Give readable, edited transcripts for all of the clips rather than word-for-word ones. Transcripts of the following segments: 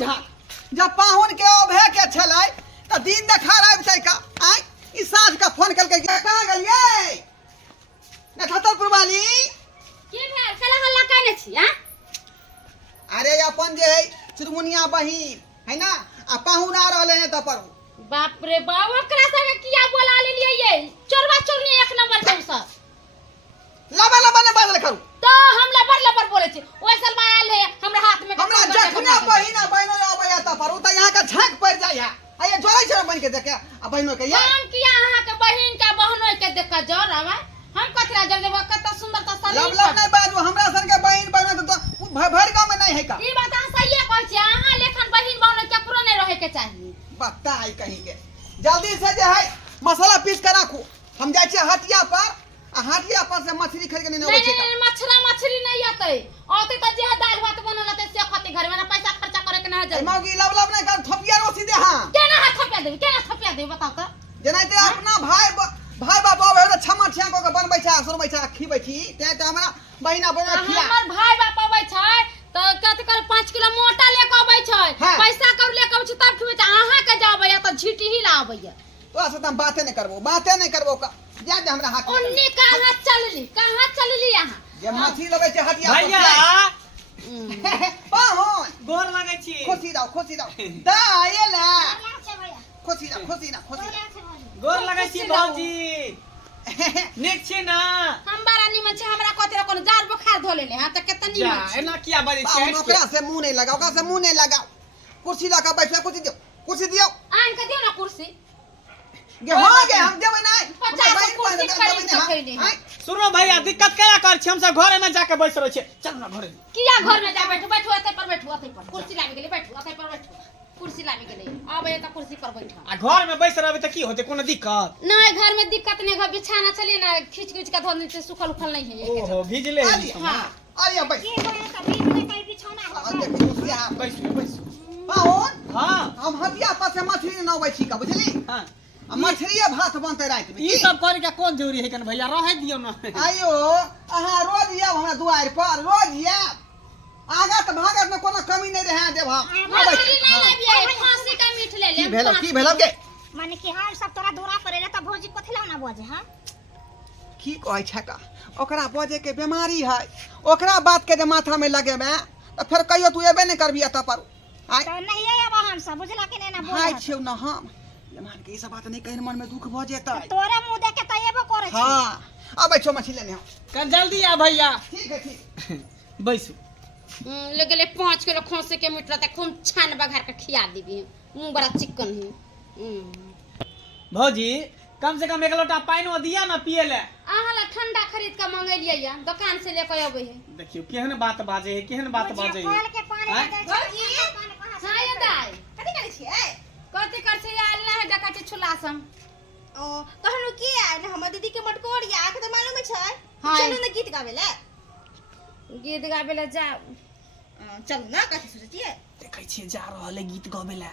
बुझा जब पाहुन के ओभे के छलै त दिन देखा रहे छै का आय ई साँझ का फोन करके कहां गेलियै नठतरपुर वाली की भेल कला हल्ला काने छी हां अरे अपन जे है चुरमुनिया बहिन है ना आ पाहुन आ रहले हैं त पर बाप रे बाप ओकरा संगे किया बोला लेलियै ये चोरवा चोरनी एक नंबर के सब लबा लबा ने बाजल करू तो हमला बरला पर बोले छी ओइ साल में आयल है हमरा हाथ में हमरा जखने बहिना बहिनो आबै त पर त यहां का झक पड़ जाय है आ ये जोरै छै बहिन के देखे आ बहिनो के ये हम किया अहाँ के बहिन के बहनोई के देख के जोर आवे हम कतरा जब जब कत सुंदर त सली लब लब नहीं बाजू हमरा सन के बहिन बहिनो तो भर गांव में नहीं है का ई बात अहाँ सही कहै छी अहाँ लेखन बहिन बहनोई केकरो नहीं रहे के चाहिए बताई कहीं के जल्दी से जे है मसाला पीस के राखू हम जाय छी हटिया पर आ हटिया पर से मछली खरीद के नहीं आबै छै नहीं मछली नहीं आते आते त जे दाल भात बनल रहते से खाती घर में ना पैसा खर्चा करे के ना जाए मौगी लब लब नहीं कर थपिया रोसी दे हां केना हाथ थपिया देबी बताओ त जनाते अपना भाई बाबा होय त छमा छिया को के बनबै छै सुनबै छै खीबै छी ते त हमरा बहिना बहिना खिया हमर भाई बाप आबै छै त कत कर 5 किलो मोटा लेके आबै छै पैसा कर लेके आबै छै तब खिबै छै अहाँ के जाबै या त झीटी ही लाबै या तो से हम बातें नहीं करबो का जा दे हमरा हाथ ओन्ने कहां चलली यहां जे मछली लबै छै हटिया भैया पाहुन गोर लागै छी खुशी रहो दा आयला खुशी ना गोर लागै छी भौजी नीक छी ना हम बड़ा निमन छै हमरा कतरे कोनो जार बुखार धो लेले हां त केतना निमन छै एना किया बारी छै पाहुन ओकरा से मुंह नहीं लगाओ कुर्सी लगा बैठ कुर्सी दियो आन के दियो ना कुर्सी गे हो गे हम देबै नहीं 50 कुर्सी खरीद के खैली सुनो भैया दिक्कत क्या कर छी हम सब घरे में जाके बैठ रहै छी चल ना घरे किया घर में जा बैठो एते पर कुर्सी लाबी गेली बैठो एते पर बैठो कुर्सी लाबी गेली आबे त कुर्सी पर बैठो आ घर में बैठ रहबे त की होते कोनो दिक्कत नहीं घर में दिक्कत नहीं घर बिछाना चलिए ना खींच के धो नीचे सूखल उखल नहीं है ओहो भीजले है हां आइए बैठ ये बोले त बीच में कहीं बिछौना हो बैठ पाहुन हां हम हटिया पर से मछली न आबै छी का बुझली हां आ मछलिए भात बनते रात में ई सब करे के कोन जरूरी है कन भैया रहे दियो ना आइयो अहाँ रोज आब हमरा दुआर पर रोज आब आगा त भागत में कोनो कमी नहीं रहे देब हम मछली नहीं लेबिए फांसी का मीठ ले ले की भेलो के माने कि हम सब तोरा दूरा परेला त भौजी कथिला ना बजे हां की कहै छै का ओकरा बजे के बीमारी है ओकरा बात के जे माथा में लगेबे त फिर कहियो तू एबे नहीं करबी एत पर आइ तो नहीं अब हम सब बुझला के नहीं ना हाय बोल छियौ न हम मान के ई सब बात नहीं कहिन मन में दुख भ जेतै तोरे मुंह देख के त एबो करे छी हां अब छो मछली लेने कन जल्दी आ भैया ठीक है ठीक बैसू ले गेले 5 किलो खोसे के मीठ रहता खूब छान बघार के खिया दीबी मुंह बड़ा चिकन है भौजी कम से कम एक लोटा पानी दिया ना पिए ले अहाँ ला ठंडा खरीद के मंगेलिए या दुकान से लेके आबै है देखियो केहन बात बाजे है केहन बात बाजे फल के पानी हैं? लगे भौजी हां ये दाई कथि करे छी कथि कर से आल ना है देखा छी छुलासम ओ तहनु की आय हमर दीदी के मटकोरिया आके त मालूम छै हां चलू ना गीत गावेला गीत गाबेला जा चलू ना कथि सोचै छियै देखै छी जा रहले गीत गावेला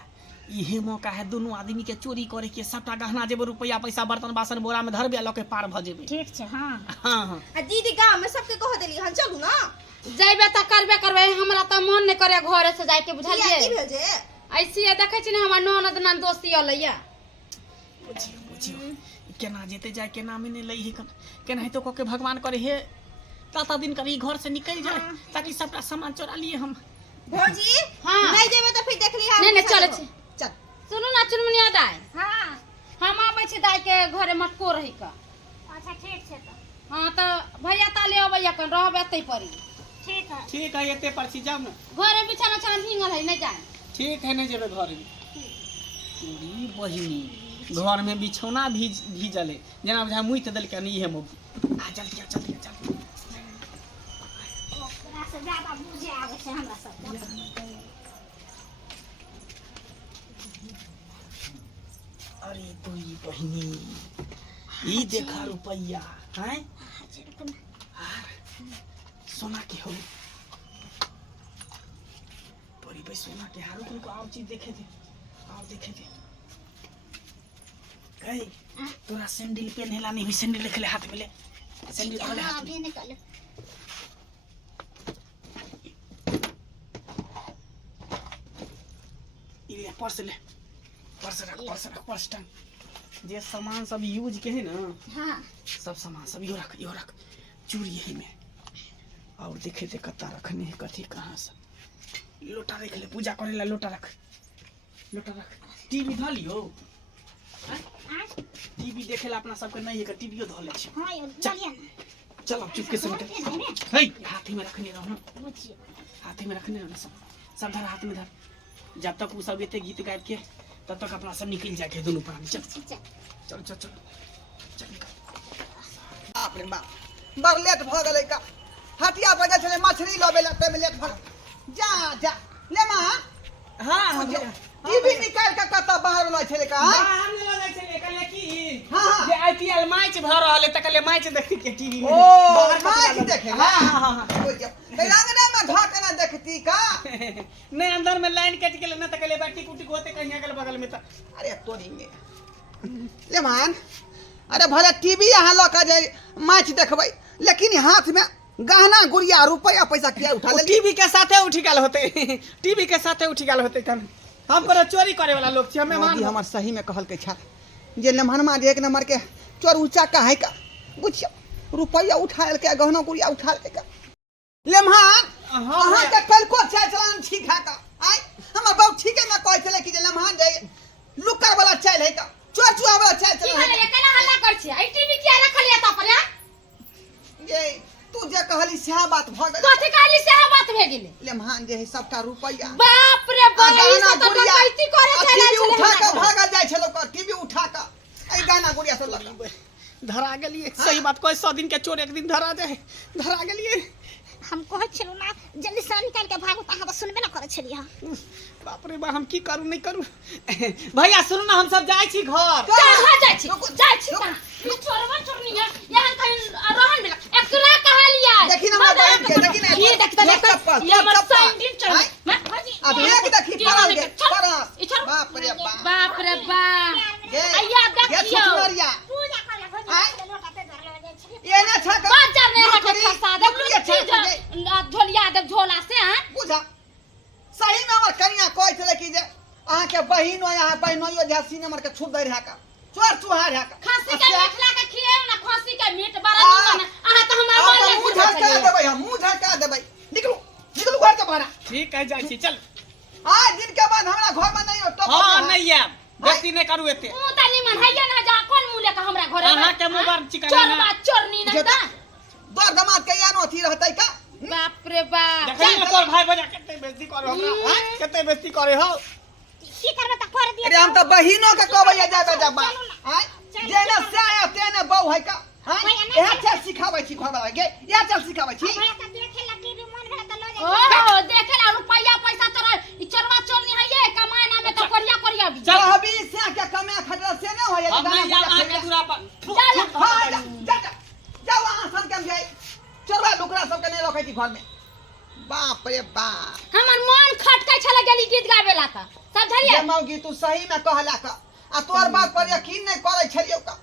इहे मौका है दोनों आदमी के चोरी करे के सबटा गहना जेब रुपया पैसा बर्तन बासन बोरा में धरबे लके पार भ जेबे ठीक छै हां हां हां आ दीदी गांव में सबके कह देली हन चलू ना जइबे त करबे हमरा त मन नहीं करे घरे से जाके बुझलिए की भेल जे ऐसी देखै छी ना हमर ननद ना दोस्ती अलैया बुझियो केना जेते जाय केना में नहीं लई है केना तो के भगवान करे हे ताता दिन करी घर से निकल जाए ताकि सबटा सामान चोरा लिए हम भौजी हां नहीं जेबे त फिर देख ली हम नहीं चले छी चल सुनू ना चुनमुनिया दाई हां हम आबै छी दाई के घरे मटको रही का अच्छा ठीक छै त हां त भैया ताले अबैया कन रहबे एतै परी ठीक है एते परची जाम ना घरे बिछाना छाना भींगल है नहीं जाए ठीक है नहीं जेबे घर में पूरी बहिनी घर में बिछौना भीजल है जना बुझा मुइत देल के नहीं है मौगी आ जल्दी ओकरा से ज्यादा बुझे आवे छै हमरा सब अरे तोई बहिनी ई देखा रुपया हैं सोना के हो तोरी भाई सोना के हारू तुमको और चीज देखे थे कई तोरा सैंडल पहनेला नहीं हुई सैंडल रख ले हाथ में ले सैंडल वाले हाथ में निकाल ले पर्स ले, पर्स रख पर्स टांग। जे सामान सब यूज के है ना, हाँ सब सामान सब यो रख चूड़ी यही में। और देखे थे कत्ता रखने है कथी कहाँ से। लोटा रख ले, पूजा करे ला लोटा रख। टीवी धो लियो, टीवी देखे ला अपना सबके नहीं है, टीवीओ धो ले छी। हाँ ये चलिए ना। चल अब चुपके से हे हाथी में रखने रहो ना, हाथी में रखने रहो ना, सब धर हाथ में धर। जब तक वो सब ये गीत गायब के तब तक अपना सब निकल जाए दोनों पर। चल चल चल चल चल निकल। बाप रे बाप, बड़ लेट भ गेलै का। हटिया पर जाइ छलै मछली लबे ला, ते में लेट भ जा ले मां। हां टीवी निकाल के कत्ता बाहर लै छलै का। हम ले लै छलै कहले की हां जे आईपीएल मैच भ रहल है त कहले मैच देखी के टीवी में। ओ मैच देखे। हां ते अंगना में ढाके ना देखती का। नहीं अंदर में लाइन कट गेले ना त कहले बाटी कुटी होते कहीं अगल बगल में त। अरे तोरी में ले मान, अरे भले टीवी यहाँ ल के जाए मैच देखबै, लेकिन हाथ में गहना गुड़िया रुपया पैसा किया उठा ले। टीवी के साथे उठी गेल होते, टीवी के साथे उठी गेल होते। हम पर चोरी करे वाला लोग छी, हमें मान। हमर सही में कहल के छा जे लेमहनमा जे एक नंबर के चोर ऊंचा का है का, बुझियो रुपया उठा के गहना गुड़िया उठा के का। लेमहान अहाँ के कल को चाय चलान ठीक है का। आई हमर बाबू ठीक है ना कहै छले कि जे लेमहान जे लुकर वाला चाय है का, चोर चुआ वाला चाय की चला भेलै केना हल्ला कर छी। आई टीवी किया रखलिए त पर ये तू जे कहली सेहा बात भ गेल। कथि कहली से बात भे गेलै। लेमहान जे है सबटा रुपया बाप रे बाप, ई गहना सब तो गुड़िया डकैती करे चला टीवी उठा के छले। भागा जाय छलो का, टीवी उठा के ए गहना गुड़िया सब लगा धरा गेलिए। सही बात कोई 100 दिन के चोर एक दिन धरा जाए, धरा गेलिए। हम कहै छलु ना जल्दी से निकाल के भागो त अहाँ सुनबे ना करै छलिए। बाप रे बा हम की करू नहीं करू। भैया सुनो ना, हम सब जाय छी घर। कहां जाय छी कहां। ई चोरवा चोरनिया यहाँ कहीं रहन मिला एकरा कहा लिया। देखी ना मोबाइल के, देखी ना ये देख ये हमर सैंडल चल मैं अब एक देखी पड़ल गे पड़ा। बाप रे बाप, बाप रे बाप, ये अय्या ये देखियो छुटवरिया पूजा करे भोज लोटा पे धर ले छलिए। ये ना छका बाजार में हटे खसा दे झोलिया दे झोला से। हां बुझा सही में हमर कन्या कहै छले कि जे अहाँ के बहिन हो, यहाँ बहिनोयो झासी नंबर के छुप दे रहा का, चोर चुहार है का। खस्सी के मीट ला के खिएउ ना, खस्सी के मीट बड़ा निमन। अहाँ त हमरा मार ले मुंह झटका देबै, हम मुंह झटका देबै। निकलू घर के बाहर। ठीक है जाय छी चल। आज दिन के बाद हमरा घर में नहीं हो तो हां नहीं है बेटी नहीं करू एते। मुंह त निमन हैया ना जा कोन मुंह लेके हमरा घरे अहाँ के मुंह बार चिकन चोर ना बात चोरनी ना ता। दर दमाद के यानो अथी रहतै का। बाप रे बाप, देखै तोर भाई बजा कते बेइज्जती करे हमरा। हां कते बेइज्जती करे हो। की करबे त कर दिए। अरे हम तो बहिनों के कहबै जाबे जब्बा। हां जेना से आया तेने बहु है का। हां यह चल सिखाबै छी घर वाला गे, यह चल सिखाबै छी। भैया त देखे ला टीवी मन भे त लो ओ देखे ला रुपया पैसा तोरा ई चोरवा चोरनी हैये कमाए ना में त करिया करिया भी। चल अभी से के कमे खटरा से न होय। हम नहीं जाब अहाँ के दूरा पर। जा वहां सन के जाई चोरवा लुकरा सब के नहीं रखै छी घर में। बाप रे बाप, हमर मन खटकै छले गेली गीत गावेला त सब झरिया। मौगी तू सही में कहला का, आ तोर बात पर यकीन नहीं करे छलियो का।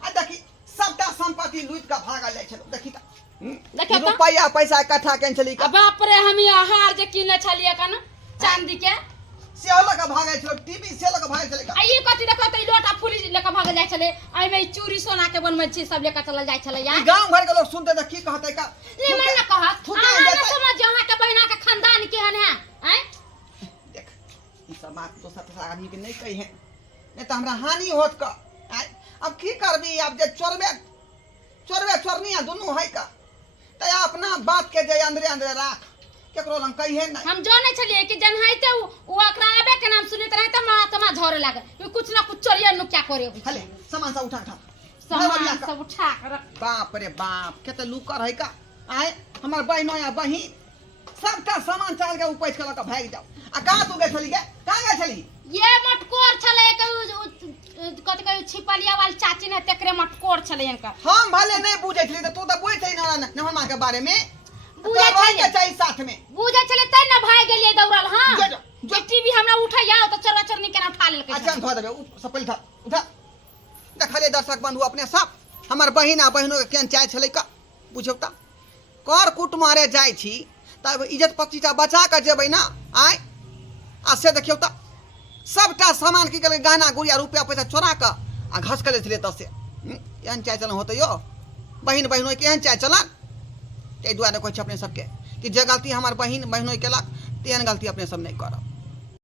आ देखी सबटा संपत्ति लूट के भागा जाय छलो। देखी त देखियो त रुपया पैसा इकट्ठा केन छली का। बाप रे हम हार जे किने छलिए कन चांदी के से लगा भागे छलो, टीवी से लगा भागे छले का। आ ई कथि देखो त ई लोटा फुली लेके भाग जाय छले। आई में चूड़ी सोना के बनमै छी सब लेके चल जाय छले यार। गांव भर के लोग सुनते त की कहते का। निमन न कहत थूके अहाँ न देतै। समझ अहाँ के बहिना के खानदान केहन है। हैं देख ई सब बात तो सब आदमी के नहीं कही है, नहीं तो हमरा हानि होत का। अब की करबी, अब जे चोरबे चोरनी दोनों है का। त अपना बात के जे अंदरे अंदरे राख, केकरो लंग कहिए नहीं। हम जाने छलिए कि जनहाइते वो अकरा आबे के नाम सुनित रहते हमरा तमा झरे लागे कि कुछ ना कुछ चोरिया नु क्या करे। हले सामान सब उठा सामान सब उठा के रख। बाप रे बाप, केते लुकर है का। आए हमर बहिनो या बहिन सबका सामान चाल के उपैछ के लक भाग जाओ। आ कहां तू गए छली गे, कहां गए छली। ये मटकोर छले के कत कहि छिपलिया वाली चाची ने तेकरे मटकोर छले इनका। हम भले नहीं बुझै छली त तू त बुझै छै ना नहरमा के बारे में। बुझै के छले चाहिए साथ में। बुझै छले तै न भाग गेलिए दौड़ल। हां जो, जो। टीवी हमरा उठाया त चरवा चरनी केना उठा लेलकै। अच्छा धो देबे सब उठा उठा। देखले दर्शक बंधु अपने सब हमर बहिन आ बहिनो के केन चाय छले का। बुझौ त कर कुट मारे जाय छी तब इज्जत प्रतिष्ठा बचा के जेबै ना। आय आ से देखियौ त सबटा सामान की केलकै गहना गुड़िया रुपया पैसा चोरा कऽ आ घस के ले तसे एहन चाल चलन होते यो बहिन बहिनों के एहन चाल चलन ताहि दुआरे कहै छै अपने सबके कि जे गलती हमर बहिन बहिनों केलक तेहन गलती अपने सब नहीं करब।